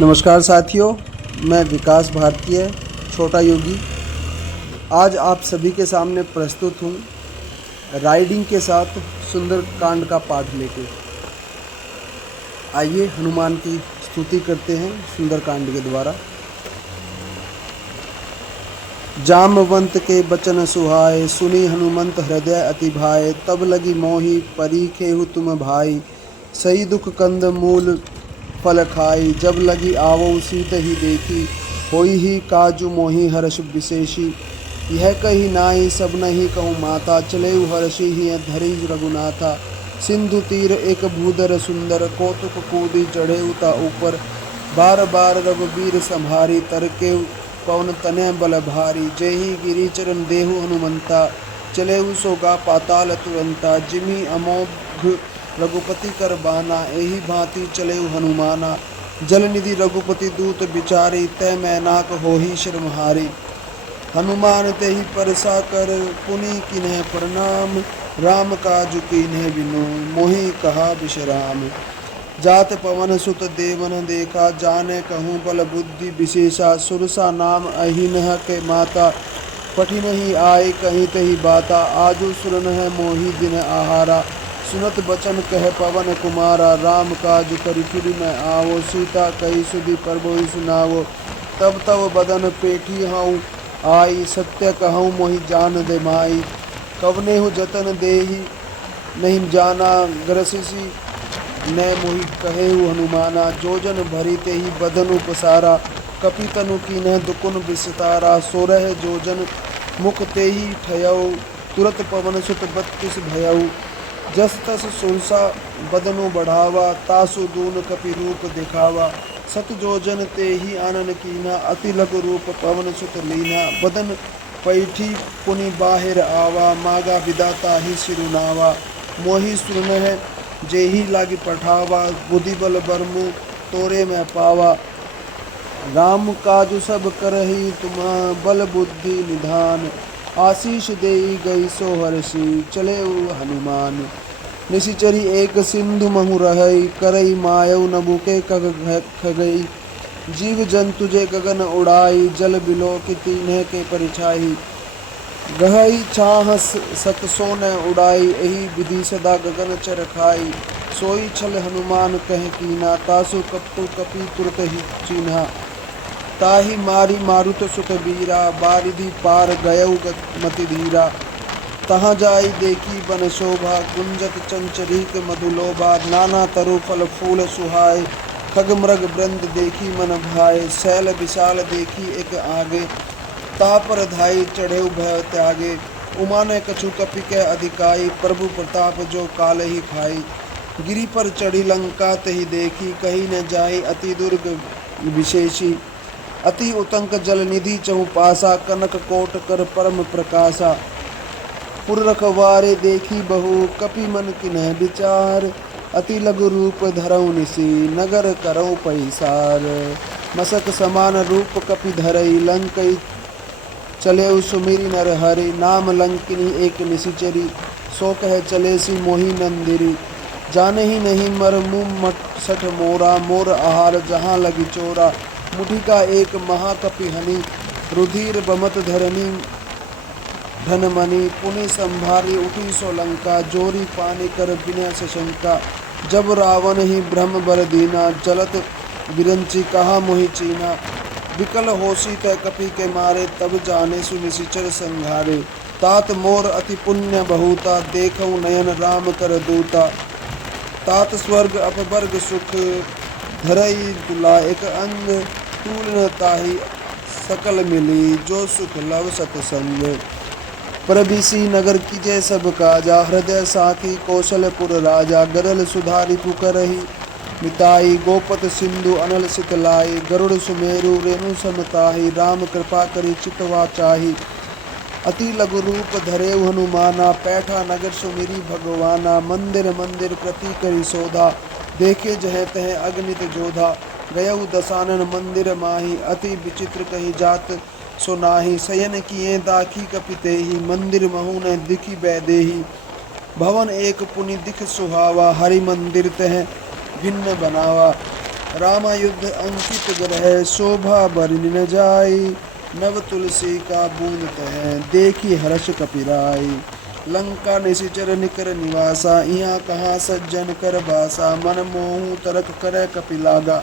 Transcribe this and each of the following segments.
नमस्कार साथियों, मैं विकास भारतीय छोटा योगी आज आप सभी के सामने प्रस्तुत हूँ राइडिंग के साथ सुंदरकांड का पाठ लेके। आइए हनुमान की स्तुति करते हैं सुंदरकांड के द्वारा। जामवंत के बचन सुहाए, सुनी हनुमंत हृदय अति भाए। तब लगी मोहि परीखेहु तुम भाई, सही दुख कंद मूल फल खाई। जब लगी आवो सीत ही देखी, होई ही काजू मोहि हर्ष विशेषी। यह कही नाई सब नहीं कहूँ माता, चले हर्षि ही धरि रघुनाथा। सिंधु तीर एक भूधर सुंदर, कौतुक कूदी चढ़े उता ऊपर। बार बार रघुबीर संहारी, तरके पवन तनय बल भारी। जेहि गिरि चरण देहु हनुमंता, चले सोगा पाताल तुरंता। जिमि अमोघ रघुपति कर बाना, एहि भांति चले हनुमाना। जल निधि रघुपति दूत बिचारी, तय मैनाक होहि शर्महारी। हनुमान तेहि परसा कर, पुनि किन्ह प्रणाम। राम काज कीन्ह बिनु, मोहि कहा विश्राम। जात पवन सुत देवन देखा, जाने कहूँ बल बुद्धि विशेषा। सुरसा नाम अहिनह के माता, पठिन ही आए कहीं तही बाता। आजू सुरन है मोहि दिन आहारा, सुनत बचन कह पवन कुमारा। राम काज करि फिर न आवो, सीता कही सुधि प्रभु सुनावो। तब तब बदन पेठी हऊँ आई, सत्य कहूँ मोहि जान दे माई। कवनेहु जतन देहि नहीं जाना, ग्रसिसी न मोहि कहेहु हनुमाना। जोजन भरी तेहि बदनु पसारा, कपि तनु कीन्ह दुकुन विस्तारा। 16 जोजन मुख तेहि ठयऊ, तुरत पवन सुत 32 भयऊ। जस तस सुरसा बदनु बढ़ावा, तासु दून कपि रूप दिखावा। 7 जोजन तेहि आनन कीना, अति लघु रूप पवन सुत लीना। बदन पैठी पुनि बाहिर आवा, मागा विदाता ही सिरुनावा। मोहि सुरनह जेहि लागी पठावा, बुद्धि बल बरमु तोरे में पावा। राम काजु सब करहि तुम, बल बुद्धि निधान। आशीष देई गई सो हर्षि, चले हनुमान। निशिचरी एक सिंधु महु रहई, करई मायऊ नभु के खगई। जीव जंतु जे गगन उड़ाई, जल बिलो की तीन्ह के परिछाई। गहई छाह सत सोन उड़ाई, एहि विधि सदा गगन चर खाई। सोई छल हनुमान कह कीना, तासु कपटु कपि तुरत ही चीन्हा। ताहि मारी मारुत सुत बीरा, बारिधि पार गयऊ मति धीरा। तहाँ जाई देखी बन शोभा, गुंजत चंचरीक मधुलोभा। नाना तरु फल फूल सुहाए, खग मृग वृंद देखी मन भाए। शैल विशाल देखी एक आगे, ता पर धाई चढ़ेउ भय त्यागे। उमा ने कछु कपि के अधिकाई, प्रभु प्रताप जो काल ही खाई। गिरि पर चढ़ी लंका तही देखी, कही न जाई अति दुर्ग विशेषी। अति उतंक जल निधि चहु पासा, कनक कोट कर परम प्रकाशा। पुर रखवारे देखी बहु, कपि मन किन्ह विचार। अति लघु रूप धरऊ निसी, नगर करऊ पैसार। मसक समान रूप कपि धरई, लंकई चलेउ सुमिरि नर हरि। नाम लंकिनी एक निशिचरी, सो कह चले सी मोहि नंदिरी। जाने ही नहीं मर मुँह मट सठ मोरा, मोर आहार जहाँ लगी चोरा। मुठि का एक महाकपि हनि, रुधिर बमत धरनी धनमणि। पुनि संभारी उठी सो लंका, जोरी पानी कर बिना सशंका। जब रावण ही ब्रह्म बर दीना, चलत बिरंची कहा मोहि चीना। विकल होसी तय कपि के मारे, तब जाने सुनिशिचर संघारे। तात मोर अति पुण्य बहुता, देखऊ नयन राम कर दूता। तात स्वर्ग अपवर्ग सुख, धरई तुला एक अंग। तूल न ताहि सकल मिली, जो सुख लव सतसंग। प्रबिसी नगर कीजे सब काजा, हृदय साखी कौशलपुर राजा। गरल सुधारी पुकरहि मिताई, गोपत सिंधु अनल सितलाई। गरुड़ सुमेरु रेणु समताहि, राम कृपा करि चितवा चाहि। अति लघु रूप धरेउ हनुमाना, पैठा नगर सुमिरी भगवाना। मंदिर मंदिर प्रति करि शोधा, देखे जह तह अगणित जोधा। गयऊ दसानन मंदिर माही, अति विचित्र कही जात सो नाही। शयन किए दाखी कपितेहि, मंदिर महु न दिखि बैदेहि। भवन एक पुनि दिख सुहावा, हरि मंदिर तह भिन्न बनावा। रामायुद्ध अंकित ग्रह शोभा बरनि न जाई। नव तुलसी का बूंद तह देखी हर्ष कपिराई। लंका निशिचर निकर निवासा इहाँ कहाँ सज्जन कर बासा। मन मोहु तरक कर कपिलागा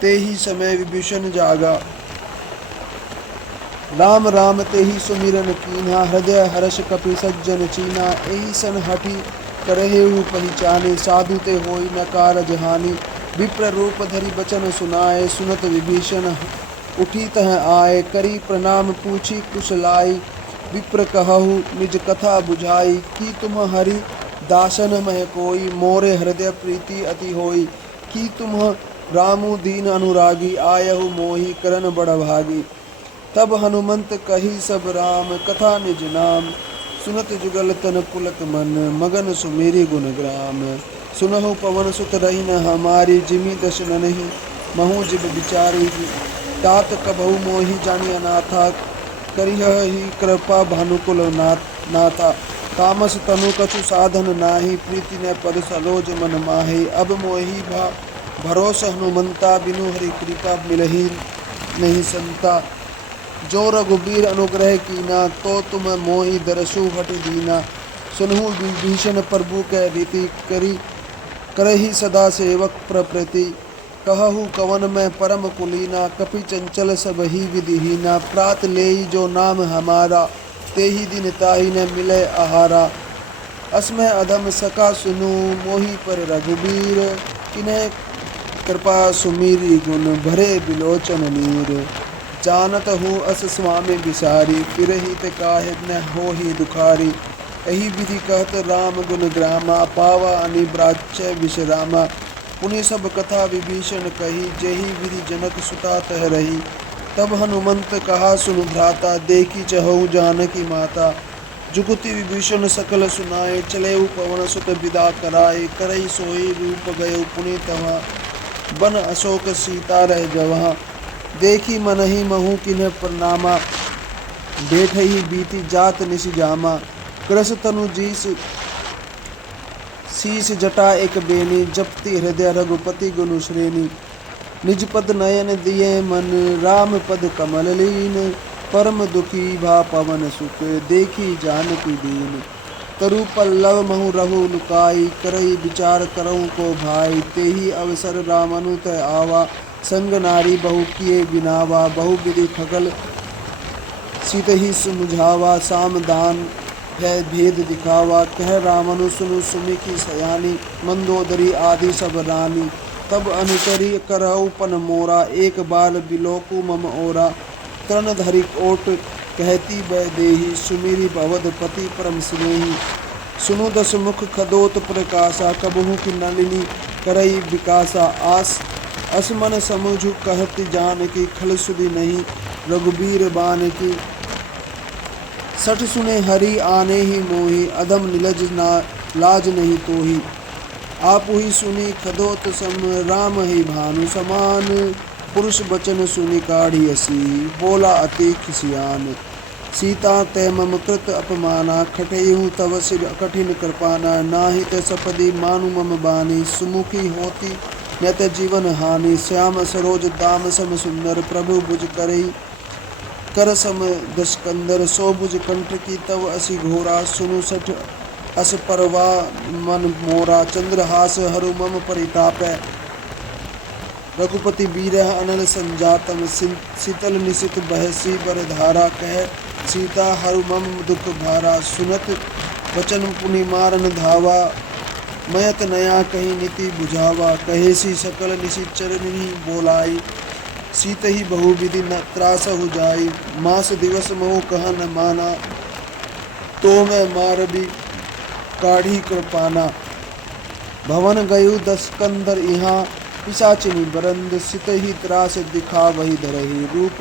तेहि समय विभीषण जागा। राम राम तेहि सुमिरन कीन्हा हृदय हर्ष कपि सज्जन चीना। एहि सन हठि करेहु पहचाने साधु ते होई न कारज हानि। विप्र रूप धरि बचन सुनाए सुनत विभीषण उठी तह आए। करी प्रणाम पूछी कुशलाई विप्र कहु निज कथा बुझाई। की तुम हरि दासन मह कोई मोरे हृदय प्रीति अति होई। की तुम रामु दीन अनुरागी आयहु मोहि करन बड़ भागी। तब हनुमंत कही सब राम कथा निज नाम। सुनत जुगल तन पुलक मन मगन सुमेरी गुण ग्राम। सुनहु पवन सुत रही न हमारी जिमि दश ननहि महु जिब विचारी। तात कबहु मोहि जानि अनाथा करिहहि कृपा भानुकुल नाथा। तामस तनु कछु साधन नाही प्रीति न पद सलोज मन माहे। अब मोहि भरोस हनुमंता बिनु हरि कृपा मिलहि नहीं संता। जो रघुबीर अनुग्रह कीना तो तुम मोहि दरसु हट दीना। सुनहु विभीषण प्रभु कै रीति करहि सदा सेवक प्रकृति। कहहु कवन मैं परम कुलीना कपि चंचल सब ही विधिहीना। प्रात लेई जो नाम हमारा तेहि दिन ताहि न मिले आहारा। असमय अधम सका सुनु मोहि पर रघुबीर। किन्है कृपा सुमीरी गुण भरे बिलोचन नीर। जानत हूँ अस स्वामी बिसारी फिरहि ते काहे न होहि दुखारी। एहि विधि कहत राम गुण ग्रामा पावा अनिब्राच्य विश्रामा। पुनि सब कथा विभीषण कही जेहि विधि जनक सुता तह रही। तब हनुमंत कहा सुनु भ्राता देखी चहु जानकी माता। जुगति विभीषण सकल सुनाए चले पवन सुत विदा कराए। करई सोई रूप गयो पुनि तवा बन अशोक सीता रह जवहाँ। देखी मनहि महु किन्ह प्रणामा बैठहि बीती जात निश जामा। कृस तनु शीस जटा एक बेनी जपति हृदय रघुपति गुनु श्रेणी। निज पद नयन दिए मन राम पद कमल लीन। परम दुखी भा पवन सुख देखी जानकी दीन। तरु पल्लव महु रहु लुकाई करई विचार करऊँ को भाई। तेहि अवसर रामनु तय आवा संग नारी बहु किए बिनावा। बहु विधि खगल सीत ही सुमुझावा। सामदान है भेद दिखावा कह रामनु सुनु सुमिखी सयानी। मंदोदरी आदि सब रानी तब अनुचरी करऊ पन मोरा। एक बाल बिलोकु मम ओरा। तरण धरि ओट कहती बै देही सुमिरी भवद पति परम स्नेही। सुनु दस मुख खदोत प्रकाशा कबहु की नलिनी करई विकासा। असमन समुझ कहत जानकी खल सुधि नहीं रघुबीर बान की। सठ सुने हरि आने ही मोहि अधम निलज लाज नहीं तोहि। आप ही सुनी खदोत सम राम ही भानु समान। पुरुष बचन सुनि काढ़ी असी बोला अति खिसियान। सीता ते मम कृत अपमाना खटेहु तव सिर कठिन कृपाना। नाहि ते सपदी मानु मम बानी सुमुखी होती न ते जीवन हानि। श्याम सरोज दाम सम सुंदर प्रभु भुज करई कर सम दशकंदर। सो भुज कंठ की तव असी घोरा सुनु सठ अस परवा मन मोरा। चंद्रहास हरु मम परिताप रघुपति बीरह अनल संजातम। शीतल निशित बहसी बर धारा कह सीता हरु मम दुख भारा। सुनत वचन पुनि मारन धावा मयत नया कही नीति बुझावा। कहेसी सकल निशिचर नहीं बोलाई सीत ही बहु विधि न त्रास हो जाई। मास दिवस मोह कहा न माना तो मैं मारबी काढ़ी कृपाना। भवन गयु दस कंदर यहाँ पिशाचिनी बरंद। सित ही त्रास दिखा वही धरही रूप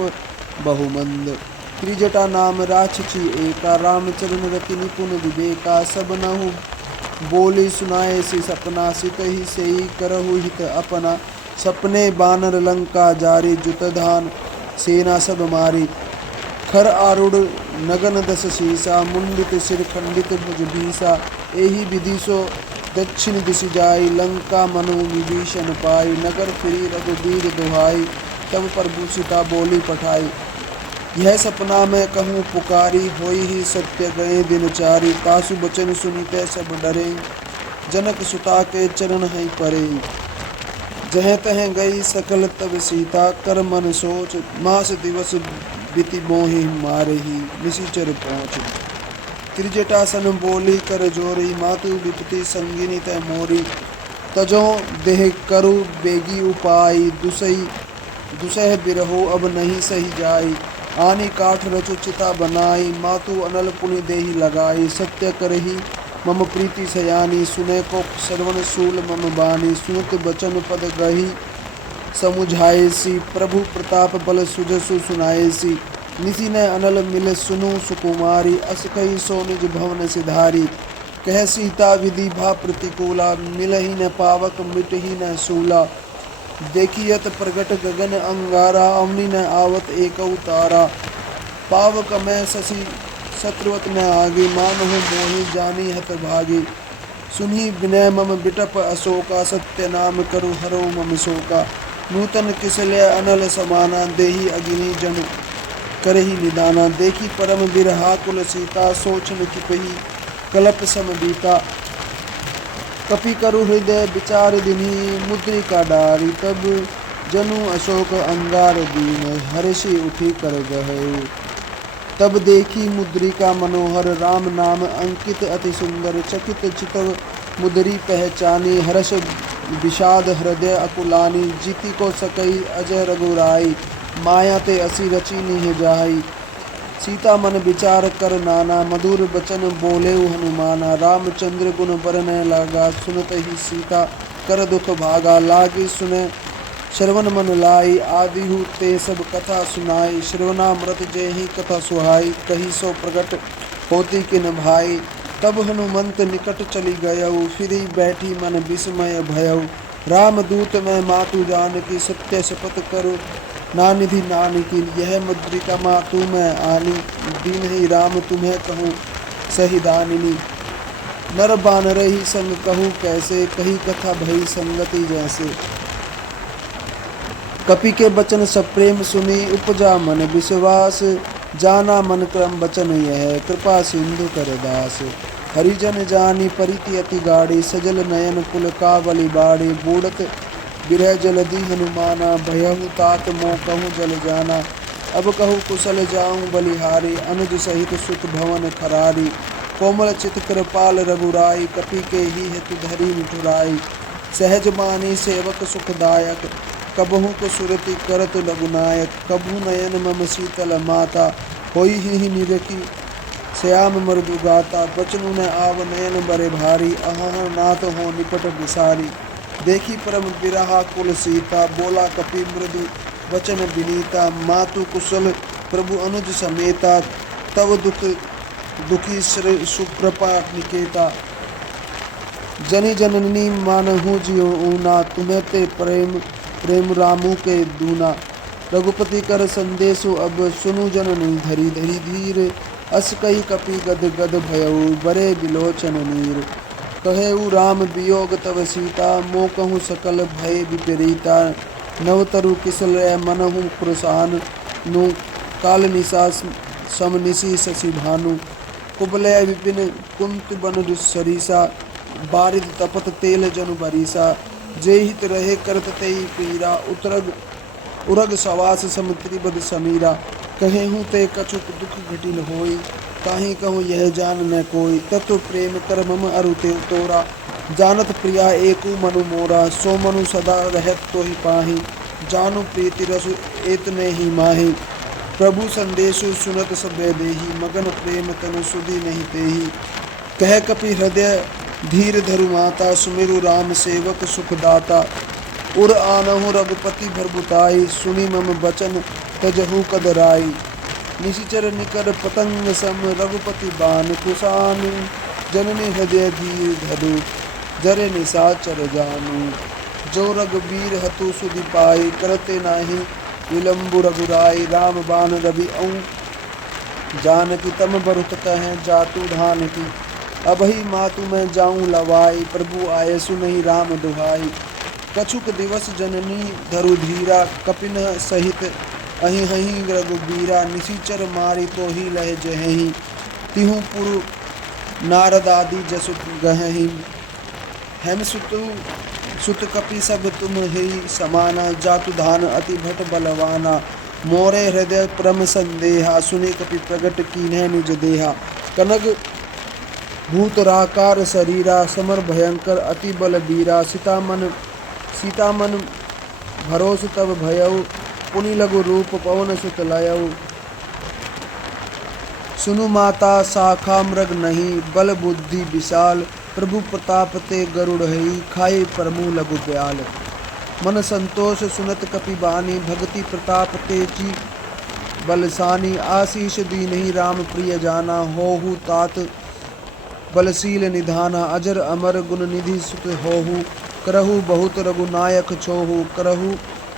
बहुमंद। त्रिजटा नाम राक्षसी एका रामचरण रति निपुण विवेका। सब नहु बोली सुनाए सी सपना सित ही से ही करहु हित अपना। सपने बानर लंका जारी जुत धान सेना सब मारी। खर आरूढ़ नगन दस शीसा मुंडित सिर खंडित भुज भीसा। एहि विधि सो दक्षिण दिशि जाई, लंका मनु विभीषण पाई, नगर फिरी रघुबीर दुहाई, तब प्रभु सीता बोली पठाई। यह सपना मैं कहूँ पुकारी, होई ही सत्य गए दिन चारी, तासु बचन सुनीते सब डरे, जनक सुता के चरण है परे। जहाँ तहाँ गई सकल तब सीता, कर मन सोच, मास दिवस बिति मोहि मारे ही, निशिचर पहुँच। त्रिजटासन बोली कर जोरी, मातु विपति संगिनी तय मोरी, तजो देह करु बेगी उपाय, दुसह बिरहो अब नहीं सही जाई, आनी काठ रचु चिता बनाई, मातु अनल पुनि देहि लगाई, सत्य करही मम प्रीति सयानी, सुने को श्रवण शूल मम बानी, सुनत बचन पद गही समुझाएसी, प्रभु प्रताप बल सुजसु सुनाएसी, निधि न अनल मिल सुनु सुकुमारी, अस कही सो निज भवन सिधारी, कह सीता विधि भा प्रतिकूला, मिलहि न पावक मिटहि न सूला, देखियत प्रगट गगन अंगारा, अवनि न आवत एक तारा, पावक मैं शशि शत्रुवत न आगे, मानहु मोहि जानी हत भागी, सुनी विनय मम बिटप अशोका, सत्य नाम करु हरो मम शोका, नूतन किसलय अनल समाना, देहि अगिनि जन करहि निदाना, देखी परम बिरहा कुल सीता, सोचन किपहि कलप सम बीता, कपि करु हृदय विचार दिनी, मुद्रिका डारी, तब जनु अशोक अंगार दीन, हर्षि उठी कर गए। तब देखी मुद्रिका मनोहर, राम नाम अंकित अति सुंदर, चकित चितव मुद्री पहचानी, हर्ष विषाद हृदय अकुलानी, जीति को सकई अजय रघुराई, माया ते असी रची निह जाई, सीता मन विचार कर नाना, मधुर बचन बोले हनुमाना, रामचंद्र गुण बरन लागा, सुनत ही सीता कर दुख भागा, लागी सुने श्रवण मन लाई, आदिहु ते सब कथा सुनाई, श्रवणामृत जय ही कथा सुहाई, कही सो प्रगट होती किन भाई, तब हनुमंत निकट चली गयऊ, फिरी बैठी मन विस्मय भयऊ, रामदूत मैं मातु जानकी, सत्य शपथ करो नानिधि नानकी, यह मुद्रिका मातु मैं आनी, दीन ही राम तुम्हें कहूँ सही दानिनी, नर बानर ही संग कहूँ कैसे, कही कथा भई संगति जैसे, कपि के बचन सब प्रेम सुनी, उपजा मन विश्वास, जाना मन क्रम बचन यह, कृपा सिंधु कर दास, हरिजन जानी परिति अति गाड़ी, सजल नयन कुल कावली बाड़ी, बूढ़त बिरह जलधि हनुमाना, भयहु तात मोह कहूँ जल जाना, अब कहूँ कुशल जाऊँ बलिहारी, अनुज सहित सुत भवन खरारी, कोमल चित कृपाल रघुराई, कपि के ही हेतु धरी मिठुराई, सहज मानी सेवक सुखदायक, कबहु को सुरति करत लघुनायक, कबहु नयन मम शीतल माता, होई ही निरखी श्याम मृदु गाता, बचनु न आव नयन बरे भारी, अहाँ नाथ हो निपट विसारी, देखी परम बिरहा कुल सीता, बोला कपि मृदु वचन विनीता, मातु कुशल प्रभु अनुज समेता, तब दुखी सुप्रपा निकेता, जनि जननी मानहु जियो ऊना, तुम्हें ते प्रेम रामू के दूना, रघुपति कर संदेशु अब सुनु जननी, धरी धरी धीर, अस कही कपि गद गद भयऊ, बरे बिलोचन नीर, कहेऊ राम वियोग तव सीता, मो कहूँ सकल भय विपरीता, नवतरु किसलय मनहु पुरुषान, नु काल निशा समनिशि शशि भानु, कुबलय विपिन कुंत बन सरीसा, बारिद तपत तेल जनु बरीसा, जे हित रहे करत तेई पीरा, उरग सवास सम त्रिबद समीरा, कहेहूँ ते कछुक दुख घटिल होई, ताहि कहूँ यह जान न कोई, तत्व प्रेम कर मम अरु तेव तोरा, जानत प्रिया एकु मनु मोरा, सो मनु सदा रहत तो ही पाही, जानु प्रीति रसु एतने ही माही, प्रभु संदेशु सुनत सबे देही, मगन प्रेम तनु सुधि नहीं तेही, कह कपि हृदय धीर धरु माता, सुमिरु राम सेवक सुखदाता, उर आनहु रघुपति भरबुताई, सुनि मम बचन तजहु कदराई, निशिचर निकर पतंग सम, रघुपति बान कुशानु, जननी हृदय धीर धरु, जरे निशाचर जानू, जो रघुबीर हतु सुधि पाई, करते नाही विलंबु रघुराई, राम बान रवि औ जानकी, तम बरुत कहें जातु धान की, अबहि मातु मैं जाऊं लवाई, प्रभु आये सुनहि राम दुहाई। कछुक दिवस जननी धरु धीरा, कपिन सहित अहि हहि रघुबीरा। निशिचर मारि तो ही लह जहहि, तिहु पुर नारद आदि जसु गहहि। हेम सुत कपि सब तुम ही समाना, जातु धान अति भट बलवाना। मोरे हृदय परम संदेहा, सुने कपि प्रगट कीन्ह निज देहा। कनक भूतराकार शरीरा, समर भयंकर अति बल बीरा। सीता मन भरोस तब भयउ, पुनि लघु रूप पवन सुत लयउ। सुनु माता शाखा मृग नहीं, बल बुद्धि विशाल। प्रभु प्रताप ते गरुड़ हई, खाए प्रमु लघु ब्याल। मन संतोष सुनत कपि बानी, भक्ति प्रताप तेजी बलसानी। आशीष दीन्हि राम प्रिय जाना, होहु तात बलशील निधाना। अजर अमर गुण निधि सुत होहु, करहु बहुत रघुनायक छोहु। करहु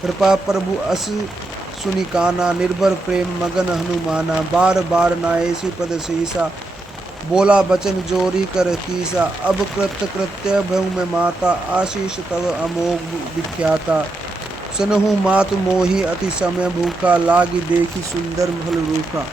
कृपा प्रभु अस सुनिकाना, निर्भर प्रेम मगन हनुमाना। बार बार नायसी पद सीसा, बोला बचन जोरी कर कीसा। अब कृत्य भऊ में माता, आशीष तव अमोघ विख्याता। सुनहु मातु मोहि अति समय भूखा, लागी देखी सुंदर फल रूखा।